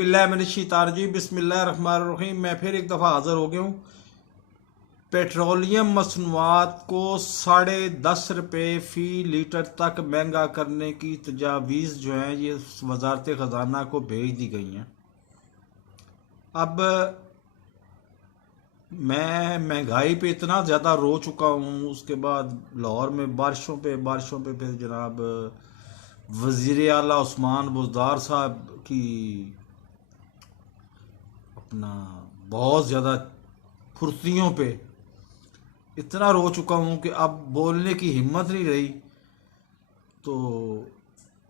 औज़ुबिल्लाहिमिनश्शैतानिर्रजीम बिस्मिल्लाहिर्रहमानिर्रहीम। मैं फिर एक दफ़ा हाज़िर हो गया हूँ। पेट्रोलियम मसनूआत को 10.5 रुपये फ़ी लीटर तक महंगा करने की तजावीज़ जो हैं ये वजारत ख़जाना को भेज दी गई हैं। अब मैं महंगाई पे इतना ज़्यादा रो चुका हूँ, उसके बाद लाहौर में बारिशों पे फिर जनाब वज़ीर आला उस्मान बुज़दार साहब की अपना बहुत ज़्यादा फुर्तियों पे इतना रो चुका हूँ कि अब बोलने की हिम्मत नहीं रही। तो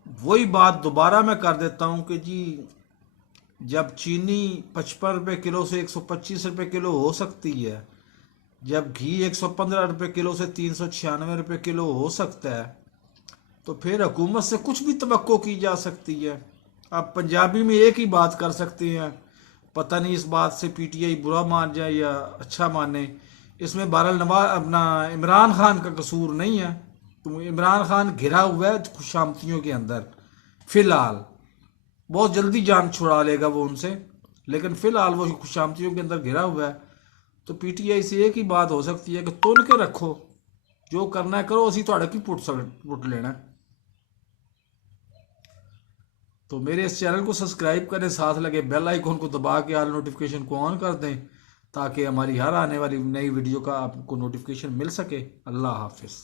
वही बात दोबारा मैं कर देता हूँ कि जी, जब चीनी 55 रुपये किलो से 125 रुपये किलो हो सकती है, जब घी 115 रुपये किलो से 396 रुपये किलो हो सकता है, तो फिर हुकूमत से कुछ भी तवक्को की जा सकती है। आप पंजाबी में एक ही बात कर सकते हैं, पता नहीं इस बात से पीटीआई बुरा मान जाए या अच्छा माने। इसमें बहरहाल नवाज अपना इमरान खान का कसूर नहीं है। तो इमरान खान घिरा हुआ है खुशामतियों के अंदर फिलहाल, बहुत जल्दी जान छुड़ा लेगा वो उनसे, लेकिन फिलहाल वो खुशामतियों के अंदर घिरा हुआ है। तो पीटीआई से एक ही बात हो सकती है कि तुल के रखो, जो करना है करो, असी थोड़ा की पुट लेना है। तो मेरे इस चैनल को सब्सक्राइब करें, साथ लगे बेल आइकॉन को दबा के ऑल नोटिफिकेशन को ऑन कर दें, ताकि हमारी हर आने वाली नई वीडियो का आपको नोटिफिकेशन मिल सके। अल्लाह हाफिज़।